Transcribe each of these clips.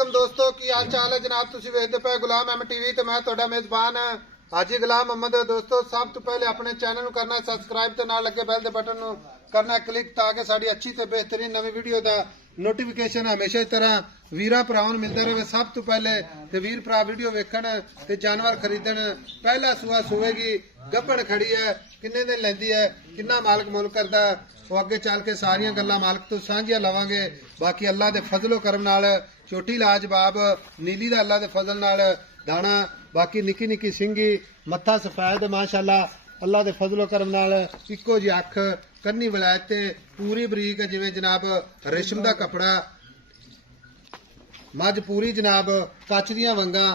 वालेकुम दोस्तों की हाल चाल है जनाब तुसी वेखदे पे गुलाम एम टीवी ते मैं तुहाडा मेजबान हाजी गुलाम मोहम्मद। दोस्तों सब तो पहले अपने चैनल ਨੂੰ करना सब्सक्राइब ਤੇ ਨਾਲ ਲੱਗੇ ਬੈਲ ਦੇ ਬਟਨ ਨੂੰ करना क्लिक ताकि साड़ी अच्छी ते बेहतरीन नवी वीडियो ਦਾ नोटिफिकेशन हमेशा इस तरह ਵੀਰਾਂ ਭਰਾਵਾਂ ਨੂੰ ਮਿਲਦਾ ਰਹੇ। सब तो पहले ਤੇ ਵੀਰ ਭਰਾ ਵੀਡੀਓ ਵੇਖਣ ਤੇ ਜਾਨਵਰ ਖਰੀਦਣ। ਪਹਿਲਾ ਸੂਆ ਸੂਵੇਗੀ ਗੱਭਣ ਖੜੀ ਹੈ, ਕਿੰਨੇ ਦਿਨ ਲੈਂਦੀ ਹੈ, ਕਿੰਨਾ ਮਾਲਕ ਮੁੱਲ ਕਰਦਾ ਉਹ ਅੱਗੇ ਚੱਲ ਕੇ ਸਾਰੀਆਂ ਗੱਲਾਂ ਮਾਲਕ ਤੋਂ ਸਾਂਝੀਆਂ ਲਵਾਂਗੇ। ਬਾਕੀ ਅੱਲਾ ਦੇ ਫਜ਼ਲੋ ਕਰਮ ਨਾਲ ਛੋਟੀ ਲਾਜਵਾਬ ਨੀਲੀ ਦਾ ਅੱਲਾ ਦੇ ਫਜ਼ਲ ਨਾਲ दाना बाकी निकी निकी सिंगी मत्था सफेद माशाअल्लाह अल्लाह के फजलो करम नाल इको जी अख कन्नी वलायत पूरी बरीक जिवें जनाब रेशम का कपड़ा मझ पूरी जनाब कच दियां वंगा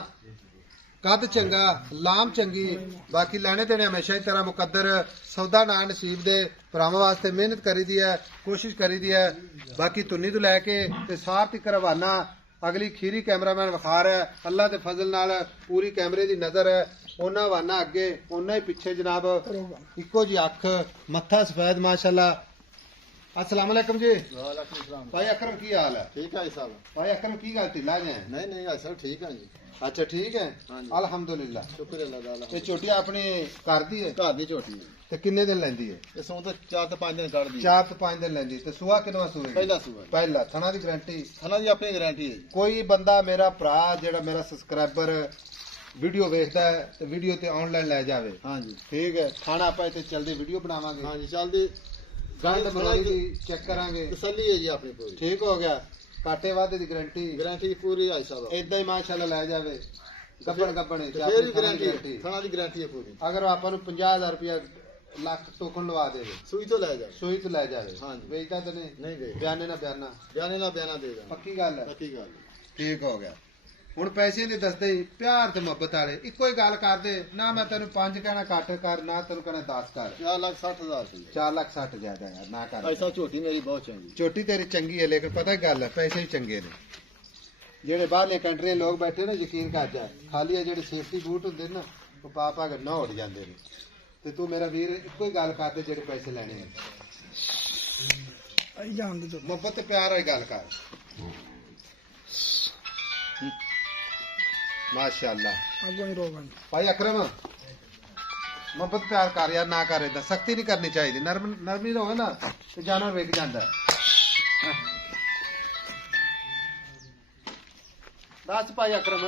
कद चंगा लाम चंगी। बाकी लैने देने हमेशा ही तरह मुकद्दर सौदा ना नसीब दे भरावां वास्ते मेहनत करी दी है, कोशिश करी दी है। बाकी तुन्नी तो लैके ते सार तक रवाना अगली खीरी कैमरामैन विखार है अल्लाह के फजल नाल पूरी कैमरे की नज़र है। उन्ना वाना अगे उन्ना ही पिछे जनाब इको जी अख मत्था सफेद माशाअल्लाह। अस्सलाम वालेकुम जी। वालेकुम सलाम। भाई अकरम की हाल है? ठीक है साहब। भाई अकरम की गल ढिला जे? नहीं नहीं सर ठीक है जी। अच्छा ठीक है हाँ जी। अल्हम्दुलिल्लाह शुक्र अल्लाह ताला। ये चोटी अपनी कर दी है? घर दी झोटी है। ते किन्ने दिन लेंदी है? ये सौ तो 4 तो 5 दिन काट दी। 4 तो 5 दिन लेंदी। ते सुआ किनवा सुए? पहला सूआ। पहला थना दी गारंटी? थाना दी अपनी गारंटी है। कोई बंदा मेरा भरा जेड़ा मेरा सब्सक्राइबर वीडियो वेखदा है ते वीडियो ते ऑनलाइन ले जावे। हाँ जी ठीक है थाना आपा इत्थे जल्दी वीडियो बनावांगे। हाँ जी चलदी गंद मरोड़ी दी चेक करांगे। तसल्ली है जी अपनी पूरी। ठीक हो गया काटे वादे दी गारंटी गारंटी पूरी है साहब। इदां ही माशाल्लाह ले जावे गब्बण गब्बण फिर भी गारंटी थाना दी गारंटी है पूरी। अगर आपा नु 50000 रुपया लाख टोकन लवा देवे सुई तो ले जा। सुई तो ले जावे। हाँ जी। बेचदा तो नहीं? नहीं बेच। बयाने ना बयाना बयाने ना बयाना देगा। पक्की गल है? पक्की गल। ठीक हो गया। ਹੁਣ ਪੈਸੇ ਨਹੀਂ ਦੱਸਦੇ ਪਿਆਰ ਤੇ ਮੁਹੱਬਤ ਵਾਲੇ ਇੱਕੋ ਹੀ ਗੱਲ ਕਰਦੇ ਨਾ। ਮੈਂ ਤੈਨੂੰ 5 ਕਹਿਣਾ ਘੱਟ ਕਰ ਨਾ ਤੈਨੂੰ ਕਹਿਣਾ 10 ਕਰ। 4,60,000 रुपये। 4,60,000 ज्यादा यार ना कर। ऐसा झोटी मेरी बहुत चंगी। चोटी तेरी चंगी है लेकिन पता गल है पैसे भी चंगे ने। जेडे बाहरले कंट्री लोग बैठे ना यकीन कर जा खाली जेडे सेफ्टी बूट होंगे ना वो पा पा के ना उड़ जाते हैं। ते तू मेरा वीर इको ही गल कर दे जेडे पैसे लेने हैं मुहब्बत ते प्यार वाली गल कर। माशाअल्लाह भाई अकरम मोहब्बत प्यार कर यार ना कर इदा सख्ती नहीं करनी चाहिए। नरमी रहे ना तो जानवर विक जाता है। दस भाई अकरम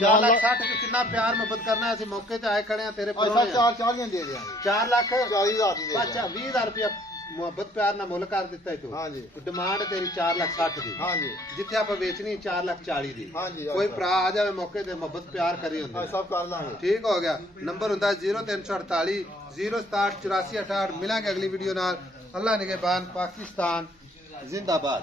4,60,000 को कितना प्यार मोहब्बत करना है। मौके ते आए खड़े हैं तेरे ऐसा 4,40,000 दे देंगे। 4,40,000 दी दे अच्छा 20,000 रुपया मुहब्बत प्यार ना मुल कर दिता है तू। हाँ जी। डिमांड तेरी 4,60,000 दी। हाँ जी। जिथे आप बेचनी 4,40,000 दी। हाँ जी। कोई भरा आ जाए मौके ते मुहब्बत प्यार करी होंगे सब कर लांगे। ठीक हो गया। नंबर होंदा 0348 067 84 68। मिलांगे अगली वीडियो नाल। अल्लाह निगहबान पाकिस्तान जिंदाबाद।